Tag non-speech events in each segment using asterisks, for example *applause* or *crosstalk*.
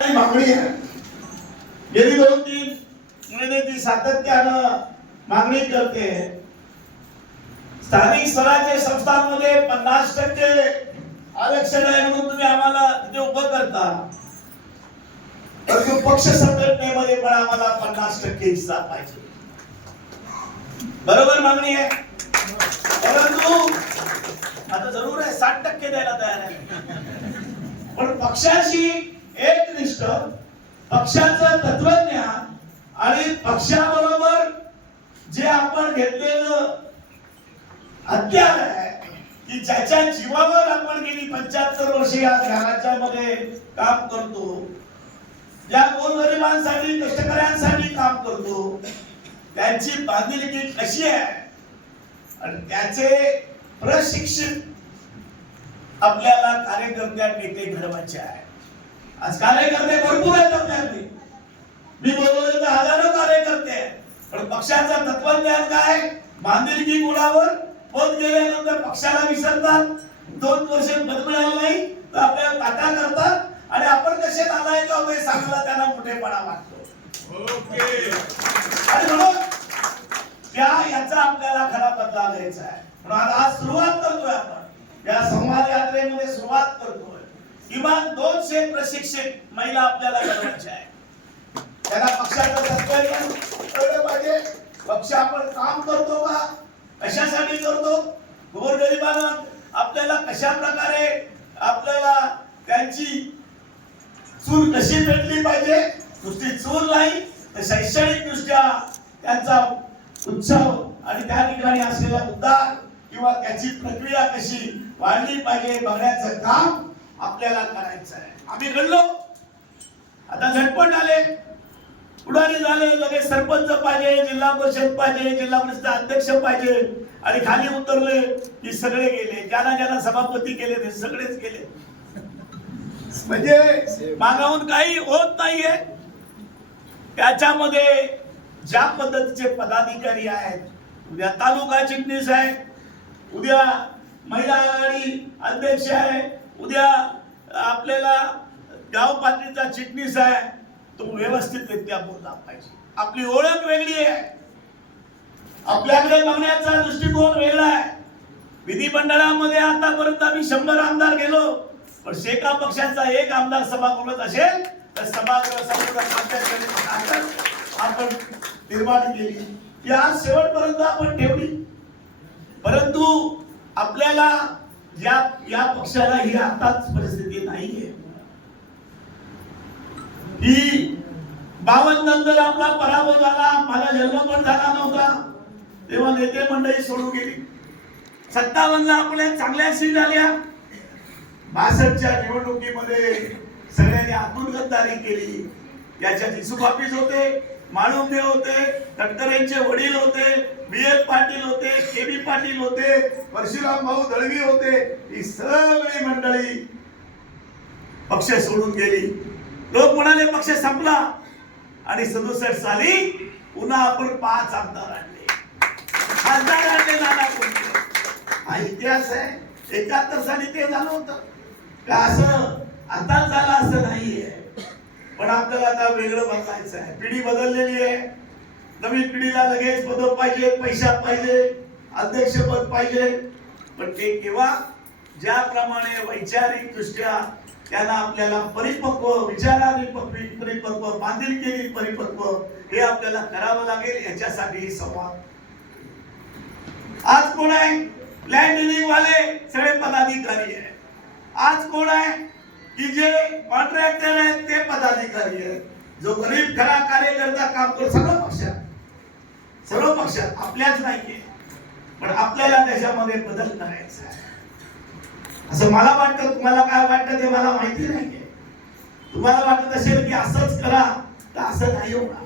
आणि मागणी आहे? गेली दोन तीन महिने ती सातत्यानं मागणी करते. स्थानिक स्वराज्य संस्थांमध्ये पन्नास टक्के आरक्षण आहे म्हणून तुम्ही आम्हाला तिथे उभं करता. परंतु पक्ष संघटनेमध्ये पण आम्हाला पन्नास टक्के हिस्सा पाहिजे. बरोबर मागणी आहे? परंतु आता जरूर आहे साठ टक्के द्यायला तयार आहे. पण पक्षाशी एकनिष्ठ पक्षाचं तत्वज्ञान आणि पक्षाबरोबर जे आपण घेतलेलं हत्यार आहे की ज्याच्या जीवावर आपण गेली पंच्याहत्तर वर्ष या राज्यामध्ये काम करतो या गोरगरिबांसाठी कष्टकऱ्यांसाठी काम करतो त्यांची बांधिलकी कशी आहे? आणि त्याचे प्रशिक्षण आपल्याला कार्यकर्त्या नेते घडवायचे आहे. आज कार्यकर्ते भरपूर आहेत आपल्याकडे मी बोलवले तर हजारो कार्यकर्ते आहेत. पण पक्षाचं तत्वज्ञान काय? बांधिलकी गुणावर पद गेल्यानंतर पक्षाला विसरतात. दोन वर्ष पद मिळालं नाही तर आपल्याला टाटा करतात. आणि आपण कसे नालायक आहोत हे सांगायला त्यांना मोठेपणा वाटतो. आणि म्हणून त्या याचा आपल्याला खरा बदला घ्यायचा आहे. म्हणून आज आज सुरुवात करतोय आपण. या संवाद यात्रेमध्ये सुरुवात करतोय. किमान दोनशे प्रशिक्षित महिला आपल्याला घडवायच्या आहे त्यांना पक्षाचं तत्वज्ञान कळलं पाहिजे. पक्ष आपण काम करतो का? कशासाठी करतो? गोरगरिबांना आपल्याला कशा प्रकारे आपल्याला त्यांची चूल कशी भेटली पाहिजे? नुसती चूल नाही तर शैक्षणिक दृष्ट्या त्यांचा उत्सव आणि त्या ठिकाणी असलेला उद्धार किंवा त्याची प्रक्रिया कशी वाढली पाहिजे बघण्याचं काम आपल्याला करायचं आहे. आम्ही घडलो. आता झटपट आले. पुढारी झाले लगेच सरपंच पाहिजे जिल्हा परिषद पाहिजे जिल्हा परिषद अध्यक्ष पाहिजे. आणि खाली उतरले की सगळे गेले. ज्याला ज्याला सभापती केले ते सगळेच गेले. म्हणजे मागाहून काही होत नाहीये. त्याच्यामध्ये ज्या पद्धतीचे पदाधिकारी आहेत उद्या तालुका चिटणीस आहे उद्या महिला आघाडी अध्यक्ष आहे उद्या आपल्याला गाव पातळीचा चिटणीस आहे तो व्यवस्थितरित्या बोलला पाहिजे. आपली ओळख वेगळी आहे. आपल्याकडे बघण्याचा दृष्टिकोन वेगळा आहे. विधिमंडळामध्ये आतापर्यंत आम्ही शंभर आमदार गेलो पण शेका पक्षाचा एक आमदार सभा बोलत असेल तर सभागृह संपूर्ण आपण निर्माण केली. या शेवटपर्यंत आपण ठेवली. परंतु आपल्याला या या पक्षाला ही आताच परिस्थिती नाहीये. ही बावन नंतर आपला पराभव झाला माझा जन्म पण झाला नव्हता. तेव्हा नेते मंडळी सोडून गेली. सत्तावन्न आपल्या चांगल्या सीट आल्या. बासष्टच्या निवडणुकीमध्ये सगळ्यांनी आतून गद्दारी केली. याच्यात दिसू ऑफिस होते. माळुंबे होते तटकरेंचे वडील होते बी एस पाटील होते के बी पाटील होते परशुराम भाऊ दळवी होते ही सगळी मंडळी पक्ष सोडून गेली. लोक म्हणाले पक्ष संपला. आणि सदुसष्ट साली पुन्हा आपण पाच आमदार आणले. खासदार आणले नाना कोणते हा इतिहास आहे. एकाहत्तर साली ते झालं होतं. का असं? आता झालं असं नाहीये. पण आपल्याला आता वेगळं बदलायचं आहे. पिढी बदललेली आहे. नवीन पिढीला लगेच पद पाहिजे पैसा पाहिजे अध्यक्षपद पाहिजे. पण ते केव्हा? ज्याप्रमाणे वैचारिक दृष्ट्या त्यांना आपल्याला परिपक्व विचाराने परिपक्व बांधिलकी परिपक्व हे आपल्याला करावं लागेल याच्यासाठी ही संवाद. आज कोण आहे? लँड डिलिंग वाले सगळे पदाधिकारी आहे आज कोण आहे? की जे कॉन्ट्रॅक्टर आहेत ते पदाधिकारी आहेत. जो गरीब खरा कार्यकर्ता काम करतो सर्व पक्षात. सर्व पक्षात आपल्याच नाहीये. पण आपल्याला त्याच्यामध्ये बदल करायचा आहे. असं मला वाटतं तुम्हाला काय वाटतं ते मला माहिती नाहीये. तुम्हाला वाटत असेल की असंच करा तर असं नाही होणार.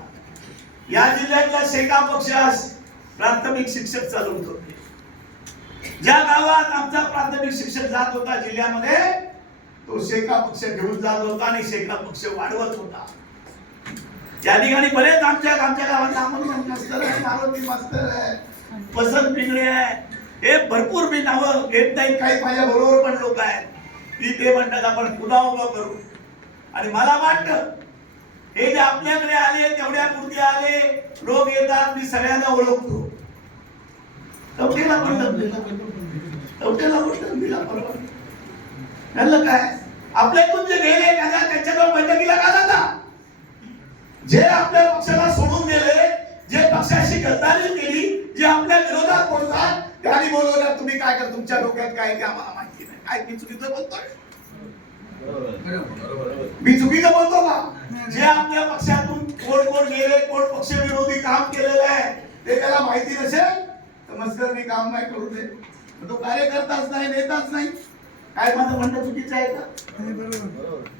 या जिल्ह्यातला शेका पक्षास प्राथमिक शिक्षक चालवत होते. ज्या गावात आमचा प्राथमिक शिक्षक जात होता जिल्ह्यामध्ये तो शेका पक्ष घेऊन जात होता आणि शेका पक्ष वाढवत होता या ठिकाणी बरेच आमच्या आमच्या गावात आपण मास्तर आहे मारुती मास्तर आहे वसंत पिंगळे आहे हे भरपूर मी नावं घेत नाही काही माझ्या बरोबर पण लोक आहेत ती ते म्हणतात आपण पुन्हा उभं करू आणि मला वाटतं हे जे आपल्याकडे आले तेवढ्या पुरती आले लोक येतात मी सगळ्यांना ओळखतो तवटेला पण दमलेला कवठेला पण दिला परवा म्हणलं काय? आपल्यातून जे गेले त्यांना त्यांच्याजवळ बैठकीला का जाता? जे आपल्या पक्षाला सोडून गेले जे पक्षाशी गद्दारी केली जे आपल्या विरोधात बोलतात त्यांनी बोलवल्या तुम्ही काय कर तुमच्या डोक्यात काय ते आम्हाला माहिती नाही. काय मी चुकीचं बोलतोय? मी चुकीचं बोलतो का? जे आपल्या पक्षातून कोण कोण गेले कोण पक्ष विरोधी काम केलेलं आहे ते त्याला माहिती नसेल तर मस्कर मी काम नाही करू दे. मग तो कार्यकर्ताच नाही नेताच नाही. काय माझं म्हणणं चुकीचं आहे का?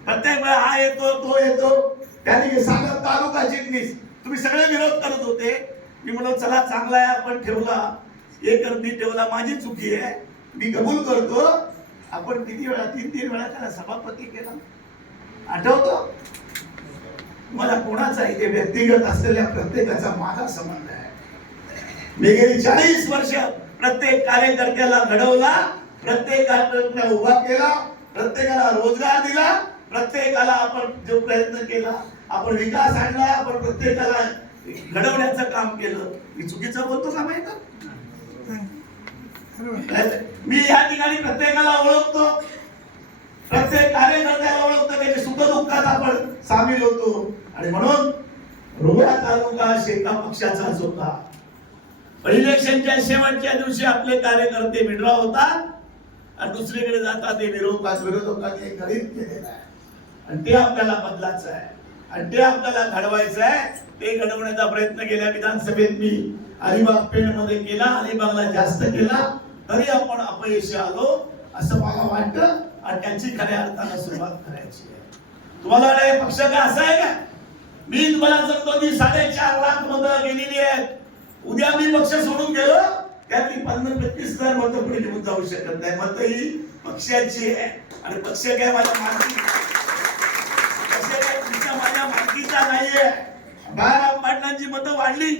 प्रत्येक वेळा हा येतो तो येतो. त्याने सांगत तालुका जिंकलीस. तुम्ही सगळे विरोध करत होते. मी म्हणलो चला चांगला आहे आपण ठेवला. एक मी ठेवला माझी चुकी आहे. मी कबूल करतो. आपण किती वेळा तीन तीन वेळा त्याला सभापती केला? आठवतो? मला कोणाचा इथे व्यक्तिगत असलेल्या प्रत्येकाचा माझा संबंध आहे. मी गेली चाळीस वर्ष प्रत्येक कार्यकर्त्याला घडवला. प्रत्येक कार्यकर्त्याला उभा केला प्रत्येकाला रोजगार दिला प्रत्येकाला आपण जो प्रयत्न केला आपण विकास आणला आपण प्रत्येकाला घडवण्याचं काम केलं. मी चुकीचं बोलतो का माहीत मी या ठिकाणी प्रत्येकाला ओळखतो. प्रत्येक कार्यकर्त्याला ओळखतो त्याच्या सुख दुःखात आपण सामील होतो. आणि म्हणून रोहा तालुका शेता पक्षाचाच होता इलेक्शनच्या शेवटच्या दिवशी आपले कार्यकर्ते विड्रॉ होतात. आणि दुसरीकडे जातात ते विरोधात विरोधकांनी एक गणित केलेलं आहे. आणि ते आपल्याला बदलायचं आहे. आणि ते आपल्याला घडवायचं आहे ते घडवण्याचा प्रयत्न केला विधानसभेत मी. अलिबाग पेठमध्ये केला अलिबागला जास्त केला तरी आपण अपयशी आलो असं मला वाटतं. आणि त्यांची खऱ्या अर्थानं सुरुवात करायची आहे. तुम्हाला वाटतं पक्ष का असं आहे का? मी तुम्हाला सांगतो की साडेचार लाख मतं गेलेली आहेत. उद्या मी पक्ष सोडून गेलो त्यातली पन्नास पंचवीस हजार मतं पुढे निघून जाऊ शकत नाही. मत ही पक्षाची आहे. आणि पक्ष काय माझ्या मालकी पक्ष काय तुमच्या माझ्या मालकीचा नाहीये. बाळाराम पाटलांची मतं वाढली.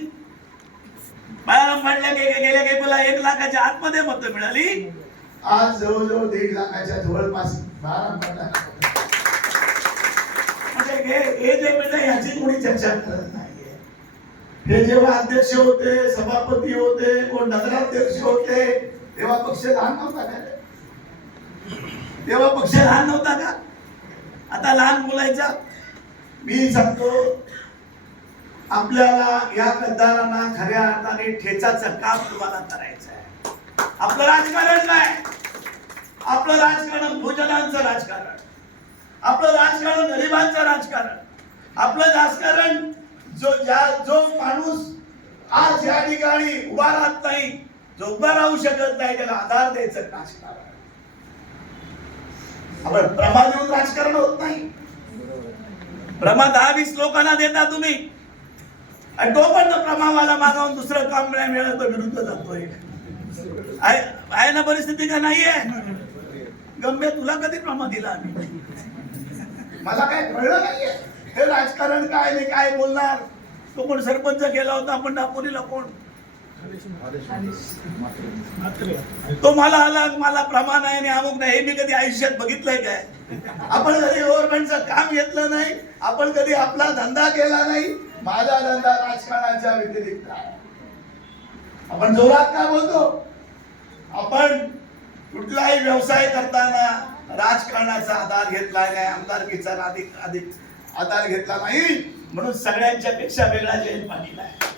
बाळाराम पाटला गेल्या काही मला एक लाखाच्या आतमध्ये मतं मिळाली. आज जवळजवळ दीड लाखाच्या जवळपास बाळाराम पाटला हे हे जे मिळतं याची कोणी चर्चा करत नाहीये हे जेव्हा अध्यक्ष होते सभापती होते कोण नगराध्यक्ष होते तेव्हा पक्ष लहान नव्हता का? तेव्हा पक्ष लहान नव्हता का? आता लहान बोलायचा. मी सांगतो आपल्याला या गद्दारांना खऱ्या अर्थाने ठेचाचं काम तुम्हाला करायचं आहे. आपलं राजकारण काय आपलं राजकारण भोजनांचं राजकारण. आपलं राजकारण गरिबांचं राजकारण. आपलं राजकारण जो ज्या जो माणूस आज या ठिकाणी उभा राहत नाही जो उभा राहू शकत नाही त्याला आधार द्यायचं राजकारण. आपण प्रमा देऊन राजकारण होत नाही. प्रमा दहा वीस लोकांना देता तुम्ही. आणि तो पण प्रमावाला मागावून दुसरं काम नाही मिळालं तो विरुद्ध जातोय. आहे ना परिस्थिती का नाहीये? गंभीर तुला कधी प्रमा दिला आम्ही? मला काय कळलं नाहीये? हे राजकारण काय नाही काय बोलणार? तो कोण सरपंच केला होता आपण दापोलीला कोण? तो मला आला मला प्रमाण आहे आणि अमुक नाही. हे मी कधी आयुष्यात बघितलंय काय? आपण कधी गव्हर्नमेंटचं काम घेतलं नाही आपण कधी आपला धंदा केला नाही माझा धंदा राजकारणाच्या व्यतिरिक्त आपण जोरात काय बोलतो? आपण कुठलाही व्यवसाय करताना राजकारणाचा आधार घेतला नाही आमदारकीचा अधिक अधिक आधार घेतला नाही. म्हणून सगळ्यांच्या पेक्षा वेगळा जैन पाटील आहे.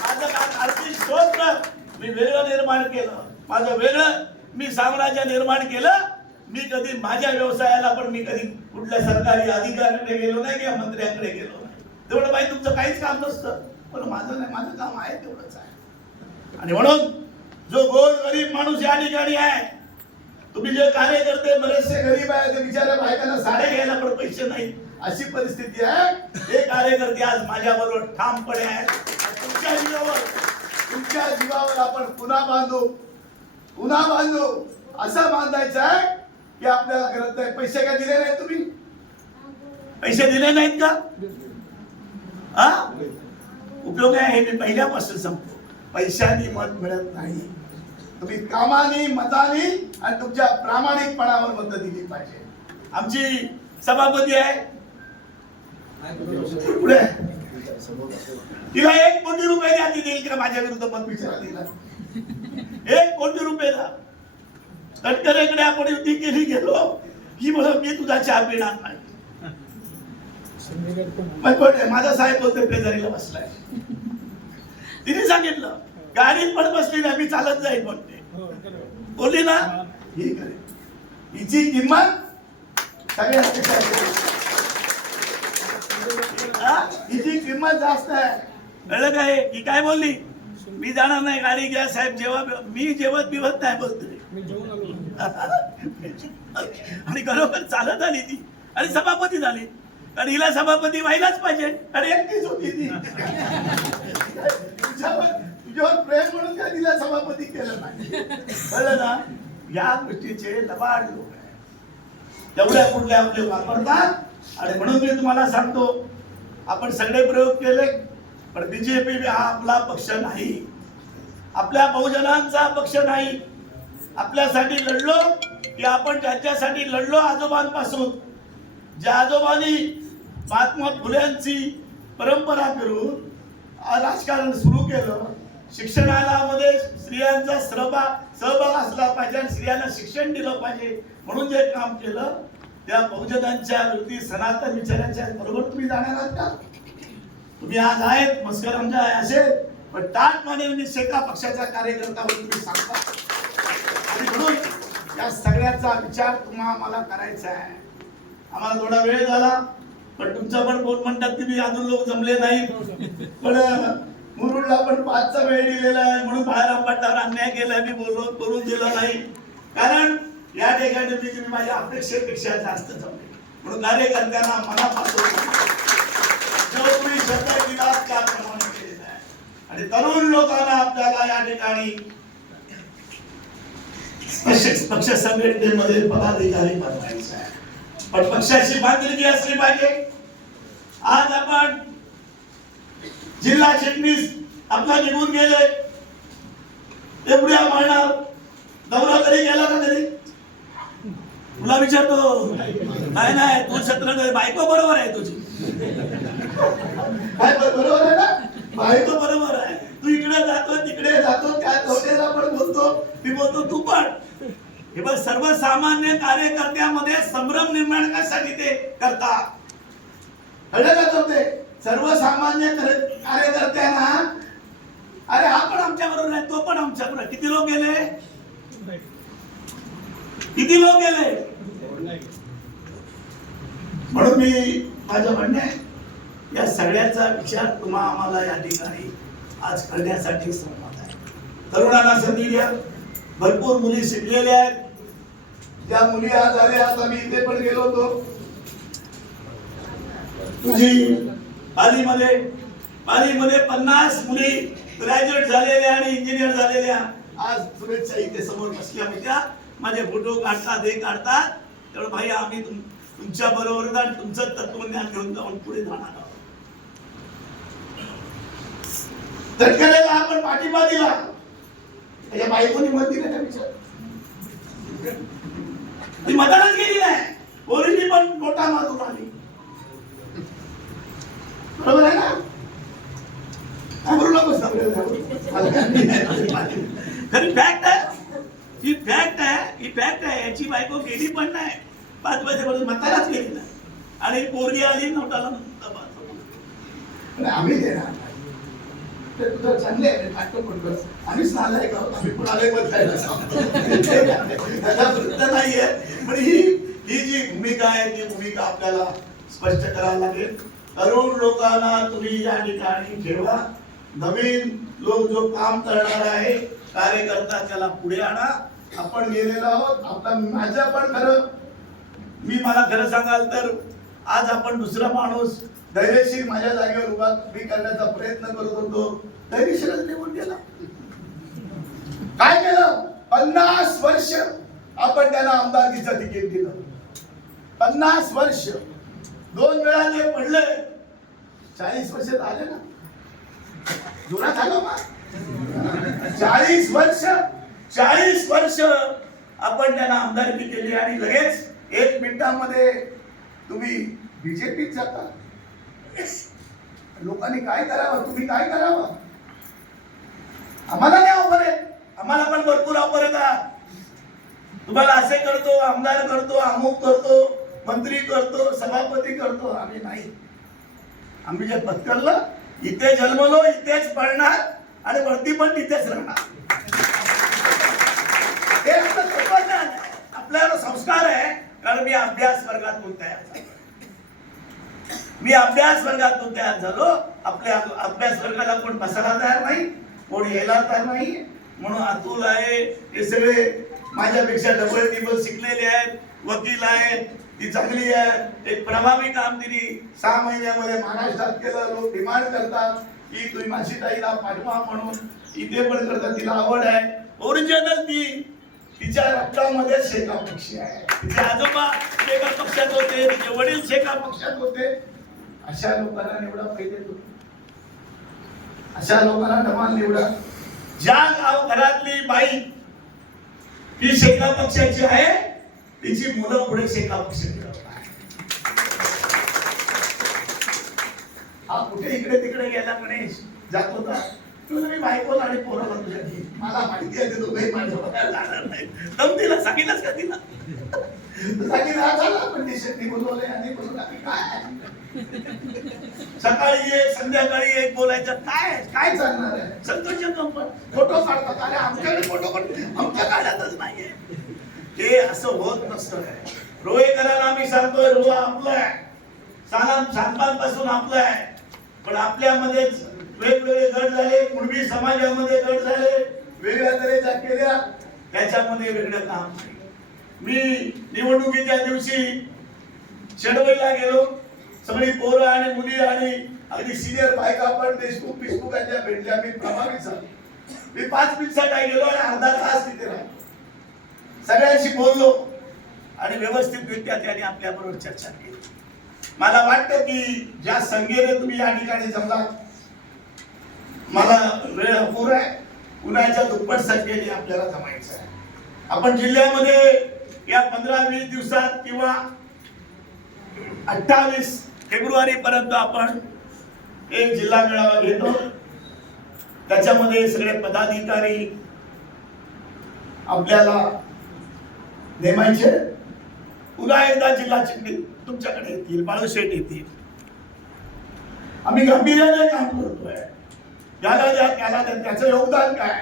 माझं काम आर्थिक स्रोत मी वेगळं निर्माण केलं. माझं वेगळं. मी साम्राज्य निर्माण केलं. मी कधी माझ्या व्यवसायाला पण मी कधी कुठल्या सरकारी अधिकाऱ्याकडे गेलो नाही किंवा मंत्र्यांकडे गेलो नाही. तेवढं बाई तुमचं काहीच काम नसतं. पण माझं नाही माझं काम आहे तेवढंच आहे. आणि म्हणून जो गोर गरीब माणूस या ठिकाणी आहे तुम्ही जे कार्य करते बरेचसे गरीब आहे ते बिचाऱ्या बायकांना साडे घ्यायला पण पैसे नाही. अशी परिस्थिती आहे. हे कार्यकर्ते आज माझ्याबरोबर ठामपणे आहेत. तुमच्या जीवावर तुमच्या जीवावर आपण पुन्हा बांधू. पुन्हा बांधू. असं बांधायचं आहे की आपल्याला करत नाही पैसे काय दिले नाही तुम्ही? पैसे दिले नाहीत का? हा? उपयोग आहे हे मी पहिल्यापासून सांगतो. पैशाने मत मिळत नाही. तुम्ही कामाने मताने आणि तुमच्या प्रामाणिकपणावर मत दिली पाहिजे. आमची सभापती आहे. पुढे. तिला एक कोटी रुपये द्या ती देईल का? माझ्या विरुद्ध मत विचारा तिला. एक कोटी रुपये द्या. तटकरेकडे आपण युती केली गेलो की मला मी तुझा चहा पिणार नाही? माझा साहेब बोलतोय पेजारीला बसलाय. तिने सांगितलं गाडीत पण बसली ना मी चालत जाईल म्हणते. बोलली ना? ही करे. हिची किंमत हा? हिची किंमत जास्त आहे. कळलं काय? ही काय बोलली? मी जाणार नाही गाडी घ्या साहेब जेव्हा मी जेवत बिवत नाही बोलतोय *laughs* आणि खरोखर चालत आली ती. आणि सभापती झाली. कारण हिला सभापती व्हायलाच पाहिजे. आणि एकटीच होती ती. *laughs* तुझ्यावर प्रेम म्हणून काय तिला सभापती केलं नाही. कळलं ना? या गोष्टीचे लबाड लोक आहेत. तेवढ्या कुठल्या आपले वापरतात. आणि म्हणून मी तुम्हाला सांगतो आपण सगळे प्रयोग केले पण बीजेपी हा आपला पक्ष नाही. आपल्या बहुजनांचा पक्ष नाही. आपल्यासाठी लढलो की आपण ज्याच्यासाठी लढलो आजोबांपासून. ज्या आजोबांनी महात्मा फुल्यांची परंपरा करून राजकारण सुरू केलं शिक्षणामध्ये स्त्रियांचा सहभाग सहभाग असला पाहिजे आणि स्त्रियांना शिक्षण दिलं पाहिजे. म्हणून जे काम केलं त्या बहुजनांच्या वृत्ती सनातन विचारांच्या बरोबर तुम्ही जाणार आहात का? तुम्ही आज आहेत मस्कर आमच्या असे पण ताट माने शेका पक्षाचा कार्यकर्ता म्हणून तुम्ही सांगता. आणि म्हणून या सगळ्याचा विचार तुम्हा आम्हाला करायचा आहे. आम्हाला थोडा वेळ झाला पण तुमचा पण कोण म्हणतात की मी अजून लोक जमले नाही पण मुरुडला पण पाचचा वेळ दिलेला आहे. म्हणून बाहेर अंबाटावर अन्याय केला मी बोललो करून दिला नाही. कारण या ठिकाणी मी तुम्ही माझ्या अपेक्षेपेक्षा जास्त जमले. म्हणून कार्यकर्त्यांना मनापासून तुम्ही श्रद्धा विलास त्याप्रमाणे केलेला आहे. आणि तरुण लोकांना आपल्याला या ठिकाणी पक्ष संघटनेमध्ये पदाधिकारी बनवायचं आहे. पण पक्षाची बांधिलकी असली पाहिजे आज आपण जिल्हा चिटणीस आपला निघून गेले. एवढ्या म्हणणार दौरा तरी गेला का तरी? तुला विचारतो. नाही नाही तू छत्र बायको बरोबर आहे तुझी. काय बरोबर आहे ना? बायको बरोबर आहे. तू इकडे जातो तिकडे जातो त्या दौऱ्याला पण बोलतो. मी बोलतो तू पण. हे बघ सर्वसामान्य कार्यकर्त्यामध्ये संभ्रम निर्माण करण्यासाठी ते करतात? कळलं का तो ते सर्वसामान्य कार्यकर्त्यांना अरे हा पण आमच्या बरोबर आहे तो पण आमच्या बरोबर किती लोक गेले? किती लोक गेले? म्हणून मी माझं म्हणणं आहे या सगळ्याचा विचार तुम्हा आम्हाला या ठिकाणी आज करण्यासाठी सहमत आहे. तरुणांना संधी द्या. भरपूर मुली शिकलेल्या आहेत. त्या मुली आज आल्या आता मी इथे पण गेलो होतो. तुझी पालीमध्ये पालीमध्ये पन्नास मुली ग्रॅज्युएट झालेल्या आणि इंजिनियर झालेल्या. आज शुभेच्छा इथे समोर बसल्या होत्या. माझे फोटो काढतात हे काढतात. त्यामुळे भाई आम्ही तुम- तुमच्या बरोबर आणि तुमचं तत्वज्ञान घेऊन जाऊन पुढे जाणार आहोत. तटकलेला आपण पाठिंबा दिला. या बायकोनी मत दिलं का विचार ती मतदानच केली नाही. पोरींनी पण मोठा मातून आली बरोबर आहे ना? फॅक्ट आहे. ही फॅक्ट आहे ही फॅक्ट आहे. याची बायको गेली पण नाही. पाच वाजेपर्यंत म्हाताराच गेली नाही. आणि पोरगी आली पण आम्ही चांगले. आम्हीच नालायक आहोत आम्ही कुणालाही. त्याचा वृत्त नाहीये. पण ही ही जी भूमिका आहे ती भूमिका आपल्याला स्पष्ट करावी लागेल. तरुण लोकांना तुम्ही या ठिकाणी ठेवा. नवीन लोक जो काम करणार आहे कार्यकर्ता त्याला पुढे आणा. आपण गेलेलो आहोत. आता माझ्या पण खरं. मी मला खरं सांगाल तर आज आपण दुसरा माणूस धैर्यशील माझ्या जागेवर उभा मी करण्याचा प्रयत्न करत होतो. धैर्यशीलच निघून गेला. काय केलं? पन्नास वर्ष आपण त्याला आमदारकीचं तिकीट दिलं. पन्नास वर्ष. दोन वेळा ते पडलंय चाळीस वर्ष झाले ना. जोरात आलो मग चाळीस वर्ष चाळीस वर्ष आपण त्यांना आमदारकी केली आणि लगेच एक मिनिटामध्ये तुम्ही बीजेपीत जाता. लोकांनी काय करावं तुम्ही काय करावं? आम्हाला नाही ऑफर आहे. आम्हाला पण भरपूर ऑफर येतात तुम्हाला असे करतो आमदार करतो अमुक करतो मंत्री करतो सभापती करतो आम्ही नाही. आम्ही जे पत्करलं इथे जन्मलो इथेच पडणार आणि वरती पण तिथेच राहणार. हे आपलं तत्वज्ञान आहे. आपल्याला संस्कार आहे कारण मी अभ्यास वर्गातून तयार मी अभ्यास वर्गातून तयार झालो. आपल्या अभ्यास वर्गाला कोण बसायला तयार नाही कोण यायला तयार नाही. म्हणून अतुल आहे हे सगळे माझ्यापेक्षा डबल टिबल शिकलेले आहेत वकील आहेत ती चांगली आहे. एक प्रभावी कामगिरी. सहा महिन्यामध्ये महाराष्ट्रात केलं लोक डिमांड करतात की तुम्ही माझी ताईला पाठवा म्हणून. इथे पण करतात तिला आवड आहे. ओरिजिनल ती. तिच्या रक्तामध्ये शेका पक्षी आहे. तिचे आजोबा शेका पक्षात होते तिचे वडील शेका पक्षात होते. अशा लोकांना निवडा पहिले अशा लोकांना धमाल निवडा. ज्या गाव घरातली बाई ही शेका पक्षाची आहे तिची मुलं पुढे शेका पक्ष हा कुठे इकडे तिकडे गेला गणेश? जात होता. तुम्ही बायकोला आणि पोराला तुझ्या घे. मला माहिती आहे ते दोघेही माझ्या जाणार नाही दम दिला सांगितलंच का तिला? सांगितलं झाला. पण ती शेट्टी बोलवले आणि काय? सकाळी एक संध्याकाळी एक बोलायचं. काय? काय चालणार आहे? संतोष फोटो काढतात. अरे आमच्याकडे फोटो पण आमच्या काढतच नाहीये. ते असं होत नसतं. रोहेकरांना आम्ही सांगतोय रोहा आपलं आहे. सालाम सातपासून आपलं आहे. पण आपल्यामध्येच वेगवेगळे गट झाले कुणबी समाजामध्ये गट झाले. वेगळ्या तऱ्हेच्या केल्या. त्याच्यामध्ये वेगळं काम. मी निवडणुकीच्या दिवशी शेडवलीला गेलो. सगळी पोरं आणि मुली आणि अगदी सिनियर बायका पण देशमुख बिशमुखांच्या भेटल्या. मी प्रभावित झालो. मी पाच मिनिटासाठी गेलो आणि अर्धा तास तिथे राहिलो. सगळ्यांशी बोललो आणि व्यवस्थितरित्या त्यांनी आपल्याबरोबर चर्चा केली. मला वाटतं की ज्या संख्येने तुम्ही या ठिकाणी जमला मला वेळ अपूर आहे. उन्हाच्या दुप्पट संख्येने आपल्याला जमायचं आहे. आपण जिल्ह्यामध्ये या पंधरा वीस दिवसात किंवा अठ्ठावीस फेब्रुवारी पर्यंत आपण एक जिल्हा मेळावा घेतो. त्याच्यामध्ये सगळे पदाधिकारी आपल्याला नेमायचे पुन्हा एकदा जिल्हा चिखली तुमच्याकडे येतील बाळूशेठ येतील. आम्ही गांभीर्याने काम करतोय. याला द्या त्याला द्या त्याचं योगदान काय?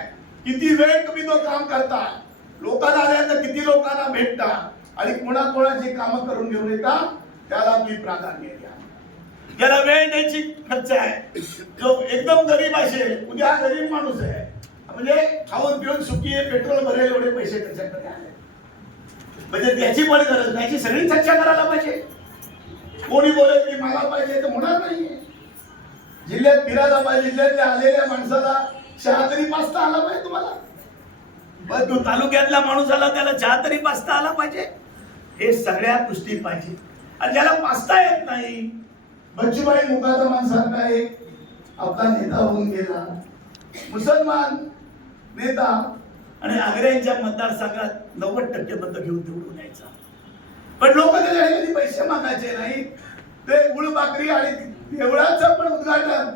किती वेळ तुम्ही तो काम करता? लोकांना आल्यानंतर किती लोकांना भेटता? आणि कोणाकोणाची कामं करून घेऊन येता? त्याला तुम्ही प्राधान्य द्या. ज्याला वेळ द्यायची खर्च आहे. जो एकदम गरीब असेल उद्या गरीब माणूस आहे. म्हणजे खाऊन पिऊन सुखी आहे पेट्रोल भरेल एवढे पैसे त्याच्याकडे आले म्हणजे त्याची पण गरज नाही याची सगळी चर्चा करायला पाहिजे. कोणी बोलेल की मला पाहिजे तर होणार नाही. जिल्ह्यात फिरायला पाहिजे जिल्ह्यातल्या आलेल्या माणसाला चहा तरी पाचता आला पाहिजे तुम्हाला. पण तो तालुक्यातला माणूस आला त्याला चहा तरी पाचता आला पाहिजे. हे सगळ्या गोष्टी पाहिजे. आणि ज्याला पाचता येत नाही बच्चूबाई मुकाचा माणसारखा एक आपला नेता होऊन गेला. मुसलमान नेता आणि आग्र्यांच्या मतदारसंघात नव्वद टक्के मत घेऊन निवडून यायचा. पण लोक त्याच्याकडे कधी पैसे मागायचे नाही ते गुळबाकरी आणि देवळाचं पण उद्घाटन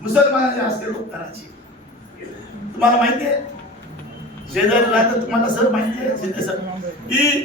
मुसलमानाच्या हस्ते लोक करायचे तुम्हाला माहिती आहे? शेजारी राहतात तुम्हाला सर माहिती आहे? सर की